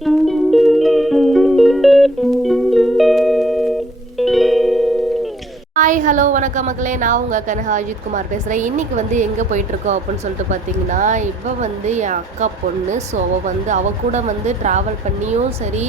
Hi hello வணக்கம் மக்களே, நான் உங்கள் கனகா அஜித் குமார் பேசுகிறேன். இன்றைக்கி வந்து எங்கே போயிட்டுருக்கோம் அப்படின்னு சொல்லிட்டு பார்த்தீங்கன்னா, இப்போ வந்து என் அக்கா பொண்ணு. ஸோ அவள் கூட வந்து ட்ராவல் பண்ணியும் சரி,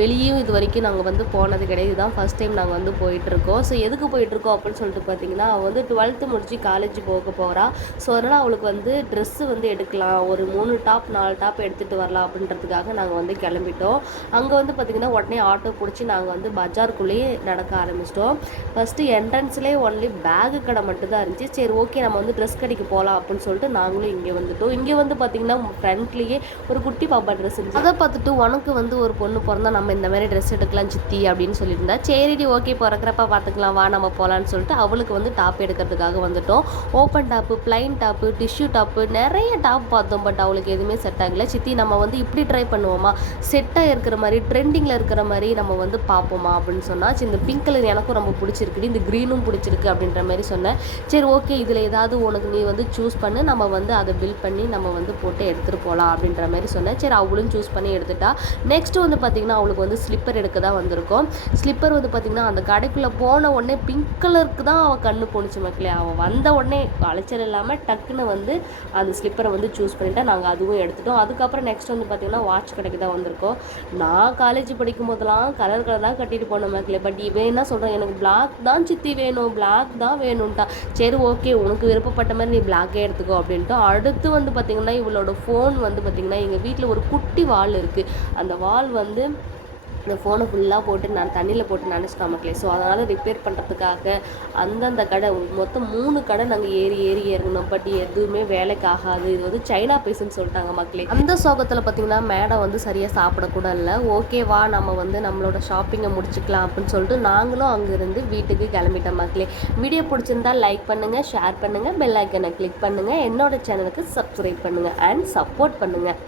வெளியும் இது வரைக்கும் நாங்கள் வந்து போனது கிடையாது. இதுதான் ஃபஸ்ட் டைம் நாங்கள் வந்து போயிட்டுருக்கோம். ஸோ எதுக்கு போயிட்டுருக்கோம் அப்படின்னு சொல்லிட்டு பார்த்தீங்கன்னா, அவள் வந்து 12th முடிச்சு காலேஜ் போக போகிறா. ஸோ அதனால் அவளுக்கு வந்து ட்ரெஸ்ஸு வந்து எடுக்கலாம், ஒரு 3 டாப் 4 டாப் எடுத்துகிட்டு வரலாம் அப்படின்றதுக்காக நாங்கள் வந்து கிளம்பிட்டோம். அங்கே வந்து பார்த்திங்கன்னா உடனே ஆட்டோ பிடிச்சி நாங்கள் வந்து பஜாருக்குள்ளேயே நடக்க ஆரம்பிச்சிட்டோம். ஃபஸ்ட்டு என்ட்ரன்ஸ்லேயே ஒன்லி பேகு கடை மட்டும் தான் இருந்துச்சு. சரி ஓகே, நம்ம வந்து ட்ரெஸ் கடைக்கு போகலாம் அப்படின்னு சொல்லிட்டு நாங்களும் இங்கே வந்துட்டோம். இங்கே வந்து பார்த்திங்கன்னா ஃப்ரண்ட்லேயே ஒரு குட்டி பாப்பா ட்ரெஸ் இருந்துச்சு. அதை பார்த்துட்டு உனக்கு வந்து ஒரு பொண்ணு பிறந்தா நம்ம இந்த மாதிரி ட்ரெஸ் எடுக்கலாம் சித்தி அப்படின்னு சொல்லியிருந்தா. சரிடி ஓகே, பிறக்கிறப்ப பார்த்துக்கலாம், வா நம்ம போகலான்னு சொல்லிட்டு அவளுக்கு வந்து டாப் எடுக்கிறதுக்காக வந்துட்டோம். Open top, plain top, tissue top, நிறைய டாப் பார்த்தோம். பட் அவளுக்கு எதுவுமே செட் ஆகலை. சித்தி நம்ம வந்து இப்படி ட்ரை பண்ணுவோமா, செட்டாக இருக்கிற மாதிரி ட்ரெண்டிங்கில் இருக்கிற மாதிரி நம்ம வந்து பார்ப்போமா அப்படின்னு சொன்னால், இந்த பிங்க் கலர் எனக்கும் ரொம்ப பிடிச்சிருக்குடி, இந்த க்ரீனும் பிடிச்சிருக்கு அப்படின்ற மாதிரி சொன்னேன். சரி ஓகே, இதில் ஏதாவது உனக்கு நீ வந்து சூஸ் பண்ணு, நம்ம வந்து அதை பில் பண்ணி நம்ம வந்து போட்டு எடுத்துகிட்டு போகலாம் அப்படின்ற மாதிரி சொன்னேன். சரி அவளும் சூஸ் பண்ணி எடுத்துட்டா. நெக்ஸ்ட்டு வந்து பார்த்திங்கன்னா அவளுக்கு வந்து ஸ்லிப்பர் எடுக்க தான் வந்திருக்கோம். ஸ்லிப்பர் வந்து பார்த்திங்கன்னா அந்த கடைக்குள்ளே போன உடனே பிங்க் கலருக்கு தான் அவள் கண்ணு போணுச்சு மக்களே. அவள் வந்த உடனே அலைச்சல் இல்லாமல் டக்குன்னு வந்து அந்த ஸ்லிப்பரை வந்து சூஸ் பண்ணிவிட்டா. நாங்கள் அதுவும் எடுத்துட்டோம். அதுக்கப்புறம் நெக்ஸ்ட் வந்து பார்த்திங்கன்னா வாட்ச் கடைக்கு தான் வந்திருக்கோம். நான் காலேஜ் படிக்கும் போதெல்லாம் கலர் கலராக கட்டிட்டு போன மக்களே. பட் இவன் என்ன சொல்கிறான், எனக்கு பிளாக் தான் சித்தி வேணும், பிளாக் தான் வேணும்ட்டா. சரி ஓகே, உனக்கு விருப்பப்பட்ட மாதிரி நீ பிளாக்கே எடுத்துக்கோ அப்படின்ட்டு. அடுத்து வந்து பார்த்திங்கன்னா இவளோட ஃபோன் வந்து பார்த்திங்கன்னா எங்கள் வீட்டில் ஒரு குட்டி வால் இருக்குது. அந்த வால் வந்து இந்த ஃபோனை ஃபுல்லாக போட்டு நான் தண்ணியில் போட்டு நினச்சிட்டா மக்களே. ஸோ அதனால் ரிப்பேர் பண்ணுறதுக்காக அந்தந்த கடை மொத்தம் 3 கடை நாங்கள் ஏறி இறங்கணும். பட் எதுவுமே வேலைக்கு ஆகாது. இது வந்து சைனா பீஸ்ன்னு சொல்லிட்டாங்க மக்களே. அந்த சோகத்தில் பார்த்திங்கன்னா மேடம் வந்து சரியாக சாப்பிடக்கூட இல்லை. ஓகேவா, நம்ம வந்து நம்மளோட ஷாப்பிங்கை முடிச்சுக்கலாம் அப்படின்னு சொல்லிட்டு நாங்களும் அங்கேருந்து வீட்டுக்கு கிளம்பிட்டோம் மக்களே. வீடியோ பிடிச்சிருந்தா லைக் பண்ணுங்கள், ஷேர் பண்ணுங்கள், பெல் ஐக்கனை கிளிக் பண்ணுங்கள், என்னோட சேனலுக்கு சப்ஸ்கிரைப் பண்ணுங்கள் அண்ட் சப்போர்ட் பண்ணுங்கள்.